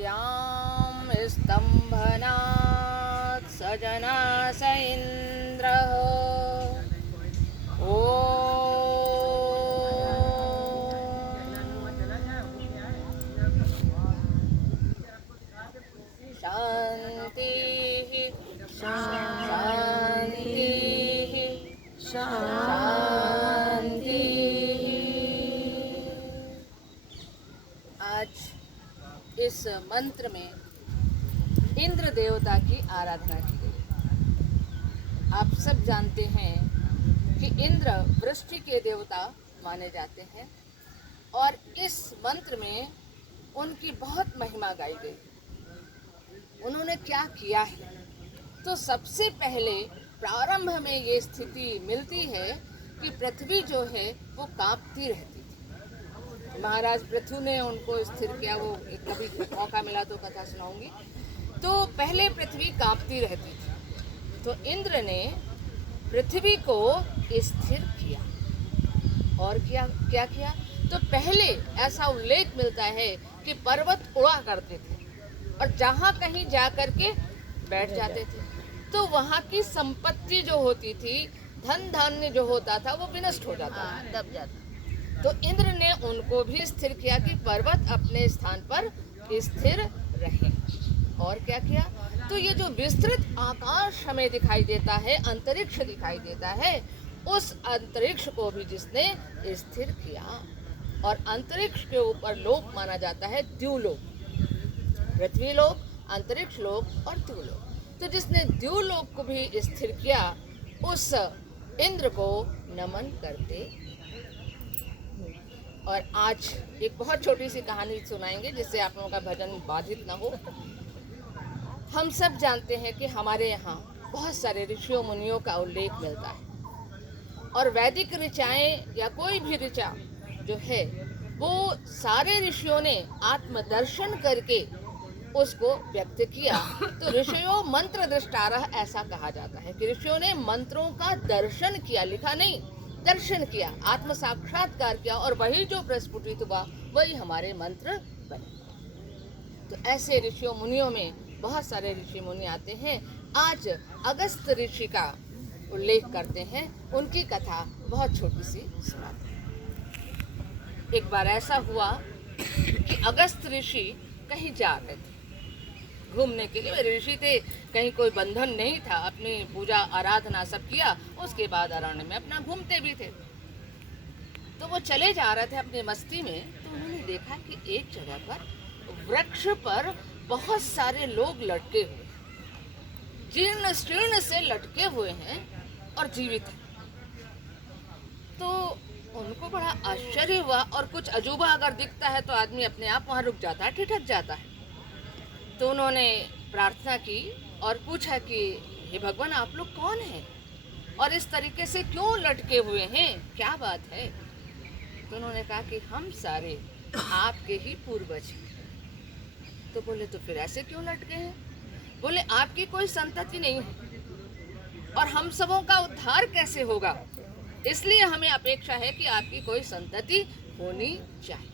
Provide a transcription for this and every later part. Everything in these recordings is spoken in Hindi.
विद्यां स्तम्भनात् सजना स इन्द्रः ॐ शान्तिः शान्तिः शान्तिः। आज इस मंत्र में इंद्र देवता की आराधना की गई। आप सब जानते हैं कि इंद्र वृष्टि के देवता माने जाते हैं और इस मंत्र में उनकी बहुत महिमा गाई गई। उन्होंने क्या किया है, तो सबसे पहले प्रारंभ में ये स्थिति मिलती है कि पृथ्वी जो है वो कांपती रहती थी। महाराज पृथु ने उनको स्थिर किया, वो कभी मौका मिला तो कथा सुनाऊंगी। तो पहले पृथ्वी कांपती रहती थी, तो इंद्र ने पृथ्वी को स्थिर किया। और क्या किया, तो पहले ऐसा उल्लेख मिलता है कि पर्वत उड़ा करते थे और जहाँ कहीं जा कर के बैठ जाते थे, तो वहाँ की संपत्ति जो होती थी, धन धान्य जो होता था, वो विनष्ट हो जाता, दब जाता। तो इंद्र ने उनको भी स्थिर किया कि पर्वत अपने स्थान पर स्थिर रहे। और क्या किया, तो ये जो विस्तृत आकाश हमें दिखाई देता है, अंतरिक्ष दिखाई देता है, उस अंतरिक्ष को भी जिसने स्थिर किया। और अंतरिक्ष के ऊपर लोक माना जाता है द्युलोक, पृथ्वी लोक, अंतरिक्ष लोक और द्युलोक। तो जिसने द्युलोक को भी स्थिर किया, उस इंद्र को नमन करते। और आज एक बहुत छोटी सी कहानी सुनाएंगे जिससे आप लोगों का भजन बाधित न हो। हम सब जानते हैं कि हमारे यहाँ बहुत सारे ऋषियों मुनियों का उल्लेख मिलता है और वैदिक ऋचाएं या कोई भी ऋचा जो है वो सारे ऋषियों ने आत्मदर्शन करके उसको व्यक्त किया। तो ऋषियों मंत्र दृष्टारः ऐसा कहा जाता है कि ऋषियों ने मंत्रों का दर्शन किया, लिखा नहीं, दर्शन किया, आत्म साक्षात्कार किया और वही जो प्रस्फुटित हुआ वही हमारे मंत्र बने। तो ऐसे ऋषियों मुनियों में बहुत सारे ऋषि मुनि आते हैं। आज अगस्त ऋषि का उल्लेख करते हैं, उनकी कथा बहुत छोटी सी सुनाते हैं। एक बार ऐसा हुआ कि अगस्त ऋषि कहीं जा रहे थे घूमने के लिए। वे ऋषि थे, कहीं कोई बंधन नहीं था, अपनी पूजा आराधना सब किया, उसके बाद अरण्य में अपना घूमते भी थे। तो वो चले जा रहे थे अपनी मस्ती में, तो उन्होंने देखा कि एक जगह पर वृक्ष पर बहुत सारे लोग लटके हुए, जीर्ण शीर्ण से लटके हुए हैं और जीवित हैं। तो उनको बड़ा आश्चर्य हुआ और कुछ अजूबा अगर दिखता है तो आदमी अपने आप वहाँ रुक जाता है, ठिठक जाता है। तो उन्होंने प्रार्थना की और पूछा कि हे भगवान, आप लोग कौन हैं और इस तरीके से क्यों लटके हुए हैं, क्या बात है? तो उन्होंने कहा कि हम सारे आपके ही पूर्वज हैं। तो बोले तो फिर ऐसे क्यों लटके हैं? बोले आपकी कोई संतति नहीं है और हम सबों का उद्धार कैसे होगा, इसलिए हमें अपेक्षा है कि आपकी कोई संतति होनी चाहिए।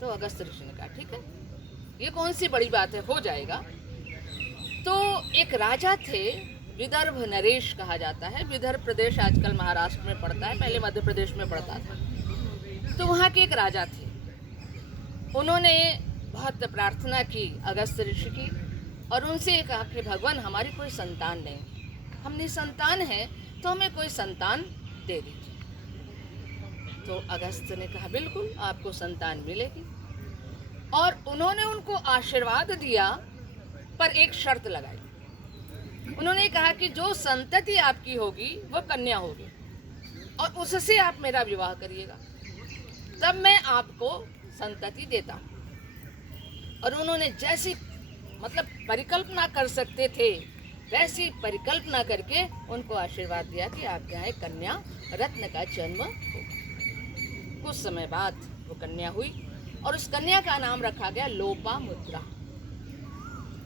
तो अगस्त ऋषि ने कहा ठीक है, ये कौन सी बड़ी बात है, हो जाएगा। तो एक राजा थे, विदर्भ नरेश कहा जाता है। विदर्भ प्रदेश आजकल महाराष्ट्र में पड़ता है, पहले मध्य प्रदेश में पड़ता था। तो वहाँ के एक राजा थे, उन्होंने बहुत प्रार्थना की अगस्त ऋषि की और उनसे कहा कि भगवान, हमारी कोई संतान नहीं, हम निसंतान हैं, तो हमें कोई संतान दे दीजिए। तो अगस्त ने कहा बिल्कुल आपको संतान मिलेगी। और उन्होंने उनको आशीर्वाद दिया, पर एक शर्त लगाई। उन्होंने कहा कि जो संतति आपकी होगी वो कन्या होगी और उससे आप मेरा विवाह करिएगा, तब मैं आपको संतति देता हूँ। और उन्होंने जैसी मतलब परिकल्पना कर सकते थे वैसी परिकल्पना करके उनको आशीर्वाद दिया कि आपके यहाँ एक कन्या रत्न का जन्म होगा। कुछ समय बाद वो कन्या हुई और उस कन्या का नाम रखा गया लोपामुद्रा।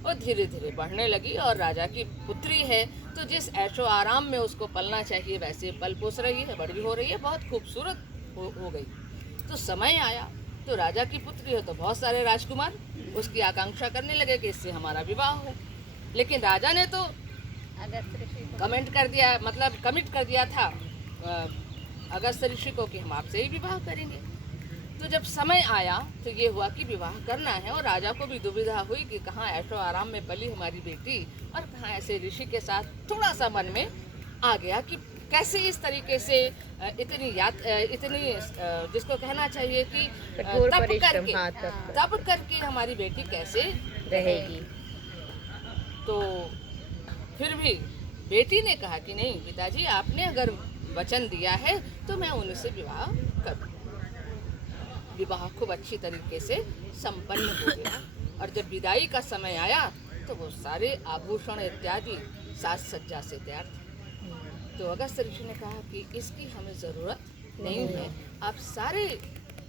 और धीरे धीरे बढ़ने लगी और राजा की पुत्री है, तो जिस ऐशो आराम में उसको पलना चाहिए वैसे पल पोस रही है, बड़ी हो रही है, बहुत खूबसूरत हो गई। तो समय आया तो राजा की पुत्री है तो बहुत सारे राजकुमार उसकी आकांक्षा करने लगे कि इससे हमारा विवाह हो। लेकिन राजा ने तो कमेंट कर दिया, मतलब कमिट कर दिया था अगस्त ऋषि को कि हम आपसे ही विवाह करेंगे। तो जब समय आया तो ये हुआ कि विवाह करना है, और राजा को भी दुविधा हुई कि कहाँ ऐशो आराम में पली हमारी बेटी और कहाँ ऐसे ऋषि के साथ। थोड़ा सा मन में आ गया कि कैसे इस तरीके से इतनी जिसको कहना चाहिए कि तप करके हमारी बेटी कैसे रहेगी। तो फिर भी बेटी ने कहा कि नहीं पिताजी, आपने अगर वचन दिया है तो मैं उनसे विवाह करूँ। विवाह खूब अच्छी तरीके से संपन्न हो गया, और जब विदाई का समय आया तो वो सारे आभूषण इत्यादि साज सज्जा से तैयार थे। तो अगस्त ऋषि ने कहा कि इसकी हमें ज़रूरत नहीं है, आप सारे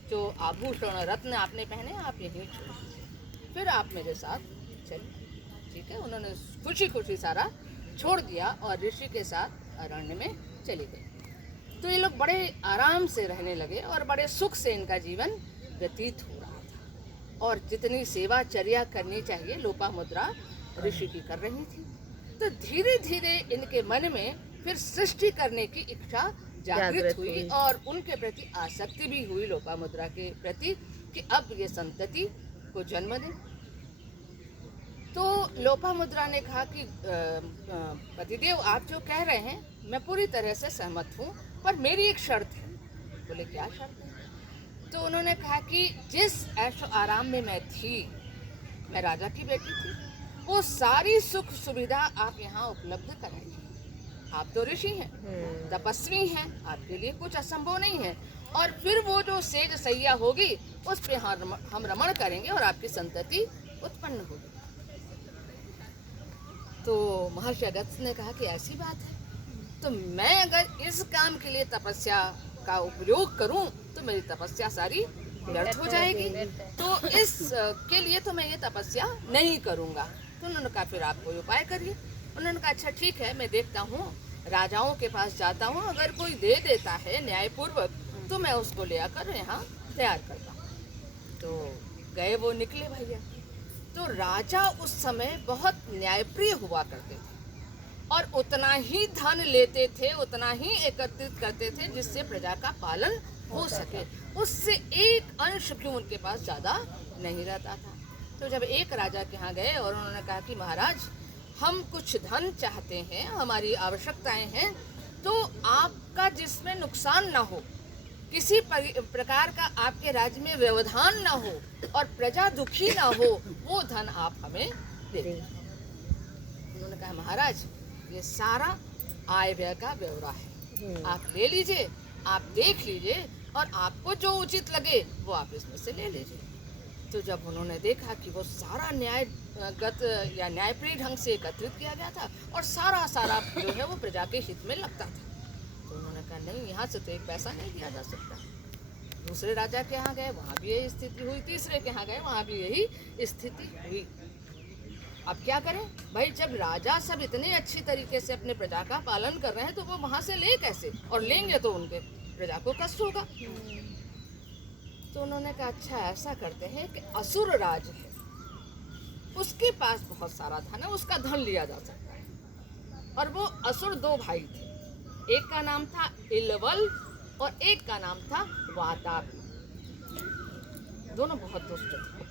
जो आभूषण रत्न आपने पहने आप यहीं छोड़ दीजिए, फिर आप मेरे साथ चलिए। ठीक है, उन्होंने खुशी खुशी सारा छोड़ दिया और ऋषि के साथ अरण्य में चले गए। तो ये लोग बड़े आराम से रहने लगे और बड़े सुख से इनका जीवन व्यतीत हो रहा था, और जितनी सेवा चर्या करनी चाहिए लोपामुद्रा ऋषि की कर रही थी। तो धीरे धीरे इनके मन में फिर सृष्टि करने की इच्छा जागृत हुई, और उनके प्रति आसक्ति भी हुई लोपामुद्रा के प्रति कि अब ये संतति को जन्म दें। तो लोपामुद्रा ने कहा कि पतिदेव, आप जो कह रहे हैं मैं पूरी तरह से सहमत हूँ, पर मेरी एक शर्त है। बोले क्या शर्त है? तो उन्होंने कहा कि जिस ऐशो आराम में मैं थी, मैं राजा की बेटी थी, वो सारी सुख सुविधा आप यहाँ उपलब्ध कराइए। आप तो ऋषि हैं, तपस्वी हैं, आपके लिए कुछ असंभव नहीं है। और फिर वो जो सेज सैया होगी उस पे हम रमण करेंगे और आपकी संतति उत्पन्न होगी। तो महर्षि अगस्त ने कहा कि ऐसी बात है, तो मैं अगर इस काम के लिए तपस्या का उपयोग करूं तो मेरी तपस्या सारी व्यर्थ हो जाएगी, तो इस के लिए तो मैं ये तपस्या नहीं करूंगा। तो उन्होंने कहा फिर आप कोई उपाय करिए। उन्होंने कहा अच्छा ठीक है, मैं देखता हूँ, राजाओं के पास जाता हूँ, अगर कोई दे देता है न्यायपूर्वक तो मैं उसको ले आकर यहाँ तैयार करता हूँ। तो गए, वो निकले भैया। तो राजा उस समय बहुत न्यायप्रिय हुआ करते थे और उतना ही धन लेते थे, उतना ही एकत्रित करते थे जिससे प्रजा का पालन हो सके। उससे एक अंश भी उनके पास ज़्यादा नहीं रहता था। तो जब एक राजा के यहाँ गए और उन्होंने कहा कि महाराज, हम कुछ धन चाहते हैं, हमारी आवश्यकताएं हैं, तो आपका जिसमें नुकसान ना हो, किसी प्रकार का आपके राज्य में व्यवधान ना हो और प्रजा दुखी ना हो, वो धन आप हमें दे दें। उन्होंने कहा महाराज, ये सारा आय व्यय का ब्यौरा है, आप ले लीजिए, आप देख लीजिए और आपको जो उचित लगे वो आप इसमें से ले लीजिए। तो जब उन्होंने देखा कि वो सारा न्यायगत या न्यायप्रिय ढंग से एकत्रित किया गया था और सारा जो है वो प्रजा के हित में लगता था, तो उन्होंने कहा नहीं, यहाँ से तो एक पैसा नहीं दिया जा सकता। दूसरे राजा के यहाँ गए, वहाँ भी यही स्थिति हुई। तीसरे के यहाँ गए, वहाँ भी यही स्थिति हुई। अब क्या करें भाई, जब राजा सब इतने अच्छी तरीके से अपने प्रजा का पालन कर रहे हैं तो वो वहाँ से ले कैसे, और लेंगे तो उनके प्रजा को कष्ट होगा। तो उन्होंने कहा अच्छा ऐसा करते हैं कि असुर राज है, उसके पास बहुत सारा धन है, उसका धन लिया जा सकता है। और वो असुर दो भाई थे, एक का नाम था इलवल और एक का नाम था वातापी। दोनों बहुत दुष्ट थे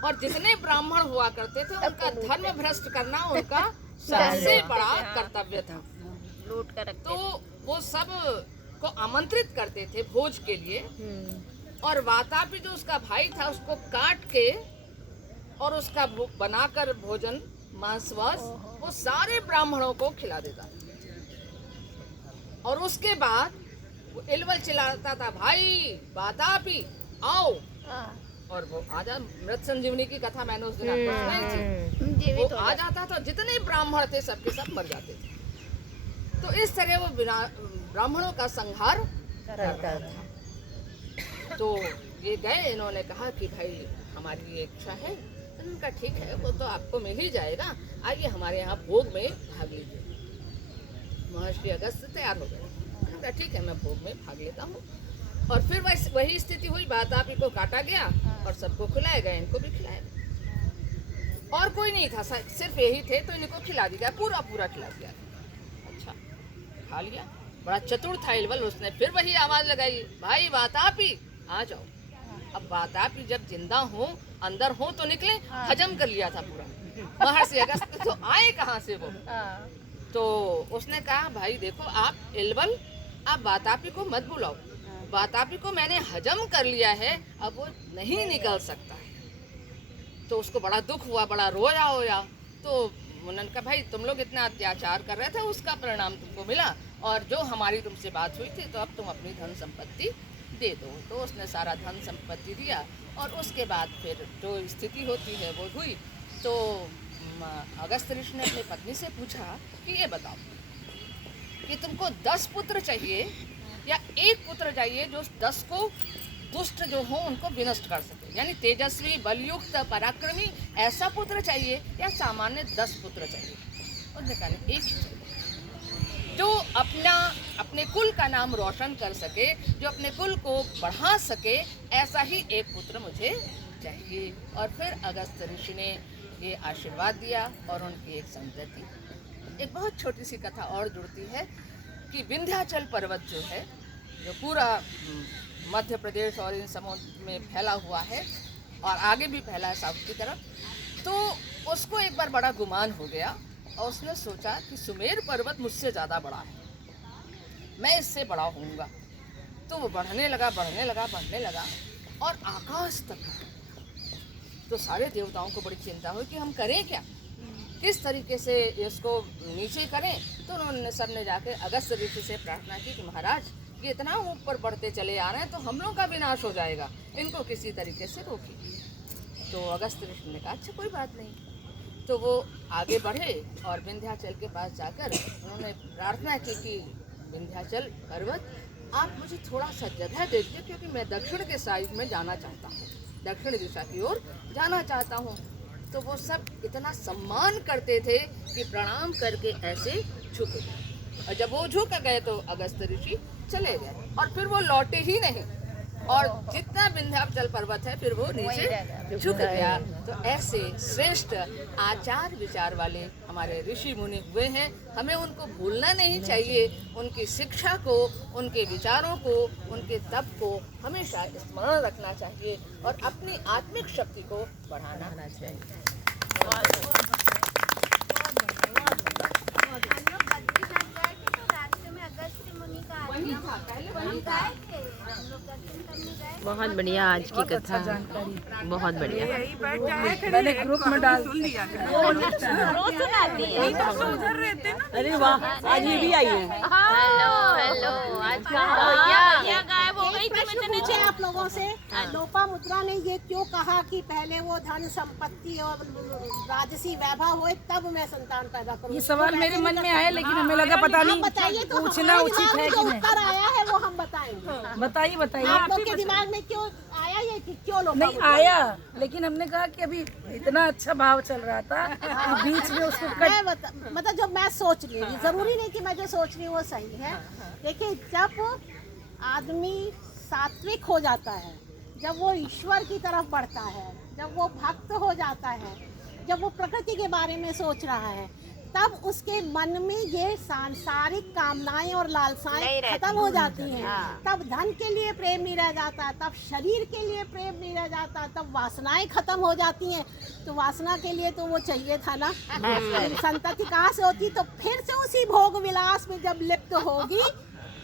और जितने ब्राह्मण हुआ करते थे उनका धर्म भ्रष्ट करना उनका सबसे बड़ा कर्तव्य था। लूट कर रखते तो वो सब को आमंत्रित करते थे भोज के लिए, और वातापी जो उसका भाई था उसको काट के और उसका बनाकर भोजन मांसवास वो सारे ब्राह्मणों को खिला देता। और उसके बाद वो इलवल चिल्लाता था, भाई वातापी आओ, और वो आजा। मृत संजीवनी की कथा मैंने उस दिन आपको सुनाई थी। वो आ जाता था, जितने ब्राह्मण थे सबके सब मर जाते थे। तो इस तरह वो ब्राह्मणों का संहार करता था। तो ये गए, इन्होंने कहा कि भाई हमारी ये इच्छा है। तो उनका ठीक है, वो तो आपको मिल ही जाएगा, आइए हमारे यहाँ भोग में भाग लीजिए। महर्षि अगस्त तैयार हो गए, उनका ठीक है, मैं भोग में भाग लेता हूँ। और फिर वही स्थिति हुई, वातापी को काटा गया और सबको खिलाया गया, इनको भी खिलाया गया। कोई नहीं था, सिर्फ यही थे, तो इनको खिला दिया, पूरा पूरा खिला दिया। अच्छा, खा लिया। बड़ा चतुर था इलवल, उसने फिर वही आवाज लगाई, भाई वातापी आ जाओ। अब वातापी जब जिंदा हो, अंदर हो तो निकले, हजम कर लिया था पूरा। महर्षि अगस्त्य तो आए कहाँ से वो। तो उसने कहा, भाई देखो आप इलवल, आप वातापी को मत बुलाओ, वातापी को मैंने हजम कर लिया है, अब वो नहीं निकल सकता है। तो उसको बड़ा दुख हुआ, बड़ा रोया होया। तो उन्होंने कहा, भाई तुम लोग इतना अत्याचार कर रहे थे, उसका परिणाम तुमको मिला, और जो हमारी तुमसे बात हुई थी, तो अब तुम अपनी धन संपत्ति दे दो। तो उसने सारा धन संपत्ति दिया, और उसके बाद फिर जो स्थिति होती है वो हुई। तो अगस्त्य ऋषि ने अपनी पत्नी से पूछा कि ये बताओ कि तुमको 10 पुत्र चाहिए या एक पुत्र चाहिए जो 10 को दुष्ट जो हो उनको विनष्ट कर सके, यानी तेजस्वी, बलयुक्त, पराक्रमी ऐसा पुत्र चाहिए, या सामान्य 10 पुत्र चाहिए। उसने कहा एक ही चाहिए, जो अपने कुल का नाम रोशन कर सके, जो अपने कुल को बढ़ा सके, ऐसा ही एक पुत्र मुझे चाहिए। और फिर अगस्त्य ऋषि ने ये आशीर्वाद दिया, और उनकी एक संतति। एक बहुत छोटी सी कथा और जुड़ती है कि विंध्याचल पर्वत जो है, जो पूरा मध्य प्रदेश और इन समुद्र में फैला हुआ है, और आगे भी फैला है साउथ की तरफ, तो उसको एक बार बड़ा गुमान हो गया, और उसने सोचा कि सुमेर पर्वत मुझसे ज़्यादा बड़ा है, मैं इससे बड़ा होऊंगा। तो वो बढ़ने लगा, और आकाश तक। तो सारे देवताओं को बड़ी चिंता हुई कि हम करें क्या, किस तरीके से इसको नीचे करें। तो उन्होंने सबने जाके अगस्त्य ऋषि से प्रार्थना की कि महाराज, ये इतना ऊपर बढ़ते चले आ रहे हैं, तो हम लोगों का विनाश हो जाएगा, इनको किसी तरीके से रोकिए। तो अगस्त्य ऋषि ने कहा, अच्छा कोई बात नहीं। तो वो आगे बढ़े, और विंध्याचल के पास जाकर उन्होंने प्रार्थना की कि विंध्याचल पर्वत, आप मुझे थोड़ा सा जगह दे दीजिए, क्योंकि मैं दक्षिण के साइड में जाना चाहता हूँ, दक्षिण दिशा की ओर जाना चाहता हूँ। तो वो सब इतना सम्मान करते थे कि प्रणाम करके ऐसे झुक गए, और जब वो झुक गए तो अगस्त्य ऋषि चले गए, और फिर वो लौटे ही नहीं, और जितना विंध्याचल पर्वत है फिर वो नीचे झुक गया। तो ऐसे श्रेष्ठ आचार विचार वाले हमारे ऋषि मुनि हुए हैं, हमें उनको भूलना नहीं चाहिए। उनकी शिक्षा को, उनके विचारों को, उनके तप को हमेशा स्मरण रखना चाहिए, और अपनी आत्मिक शक्ति को बढ़ाना चाहिए। बहुत बढ़िया आज की कथा, बहुत बढ़िया। मैंने ग्रुप में डाल दिया। अरे वाह, आज ये भी आई है। हेलो, आज कहाँ गायब हो गई? पूछे आप लोगों से, लोपामुद्रा ने ये क्यों कहा कि पहले वो धन संपत्ति और राजसी वैभव होए तब मैं संतान पैदा करूं? ये सवाल मेरे मन में आया, लेकिन हमें लगा पता नहीं बताइए, तो पूछना उचित है कि नहीं। उत्तर आया है वो हम बताएंगे। बताइए आप लोग के दिमाग में क्यों आया ये कि क्यों नहीं आया, लेकिन हमने कहा कि अभी इतना अच्छा भाव चल रहा था, बीच में उसको मतलब जो मैं सोच रही हूँ, जरूरी नहीं कि मैं जो सोच रही हूँ वो सही है। देखिए, जब आदमी सात्विक हो जाता है, जब वो ईश्वर की तरफ बढ़ता है, जब वो भक्त हो जाता है, जब वो प्रकृति के बारे में सोच रहा है, तब उसके मन में ये सांसारिक कामनाएं और लालसाएं खत्म हो जाती हैं। तब धन के लिए प्रेम नहीं रह जाता, तब शरीर के लिए प्रेम नहीं रह जाता, तब वासनाएं खत्म हो जाती हैं। तो वासना के लिए तो वो चाहिए था ना, संतति कहाँ से होती? तो फिर से उसी भोग विलास में जब लिप्त होगी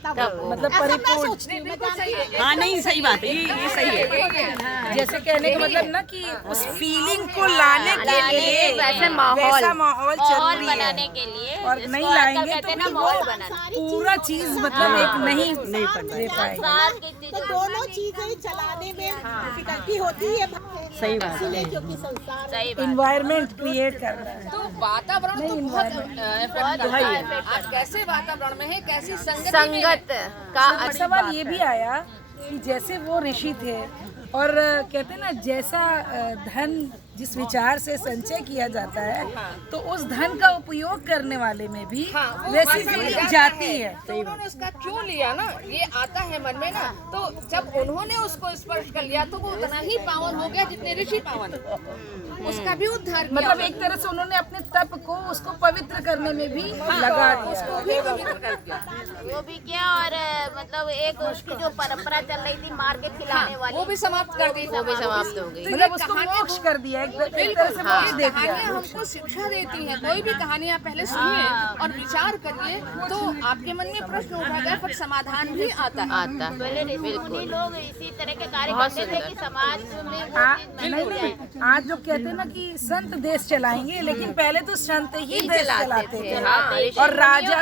तब मतलब परिपूर्ण। हाँ नहीं, सही बात है, ये सही है। जैसे कहने का मतलब ना कि उस फीलिंग को लाने के लिए वैसा माहौल जरूरी बनाने के लिए, और नहीं लाएंगे तो पूरा चीज मतलब एक नहीं दे पाएंगे। तो दोनों चीजें चलाने में डिफिकल्टी होती है। सही बात है, क्योंकि संसार इन्वायरमेंट क्रिएट करना है। तो वातावरण तो बहुत इफेक्ट करता है। आप कैसे वातावरण में है, कैसी संगत का सवाल ये भी आया कि जैसे वो ऋषि थे, और कहते हैं ना, जैसा धन जिस विचार से संचय किया जाता है, तो उस धन का उपयोग करने वाले में भी वैसी फीलिंग जाती है। तो उन्होंने उसका क्यों लिया ना, ये आता है मन में ना। तो जब उन्होंने उसको स्पर्श कर लिया तो वो उतना ही पावन हो गया जितने ऋषि पावन, उसका भी उद्धार किया। मतलब एक तरह से उन्होंने अपने तप को उसको पवित्र करने में भी लगा दिया, उसको भी पवित्र कर दिया। वो भी क्या, और मतलब एक उसकी जो परंपरा चल रही थी मार के खिलाने वाली, वो भी समाप्त कर दी, वो भी समाप्त हो गई। मतलब उसको मोक्ष कर दिया, एक तरह से मोक्ष दे दिया। कहानियाँ हमको शिक्षा देती हैं। कोई भी कहानियाँ पहले सुनिए और विचार करिए तो आपके मन में प्रश्न उठाएगा, फिर समाधान भी आता है। पहले ऋषि मुनि लोग इसी तरह के कार्य करते थे कि समाज में वो चीज नहीं हो जाए। आज जो कहते हैं ना कि संत देश चलाएंगे, लेकिन पहले तो संत ही देश चलाते थे, और राजा